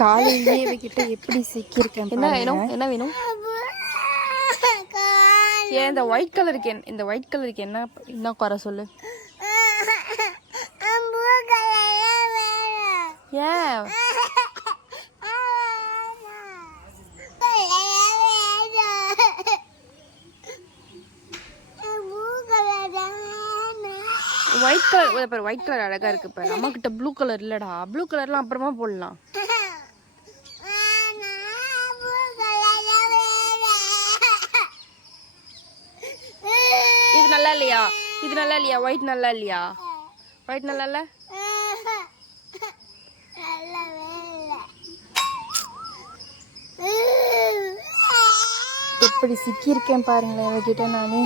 காலையிலேயே இவகிட்ட எப்படி சிக்கியிருக்கேன். என்ன வேணும், என்ன வேணும்? ஏன் இந்த ஒயிட் கலருக்கு என்ன குறை சொல்லு. ஏன் ஒயிட் கலர் பாரு, ஒயிட் கலர் அழகா இருக்கு பாரு. அம்மா கிட்ட ப்ளூ கலர் இல்லடா. ப்ளூ கலர்லாம் அப்புறமா போடலாம். இது நல்லா இல்லையா? இது நல்லா இல்லையா? ஒயிட் நல்லா இல்லையா? ஒயிட் நல்லா இல்ல? எப்படி சிக்கியிருக்கேன் பாருங்களேன் இவகிட்ட நானு.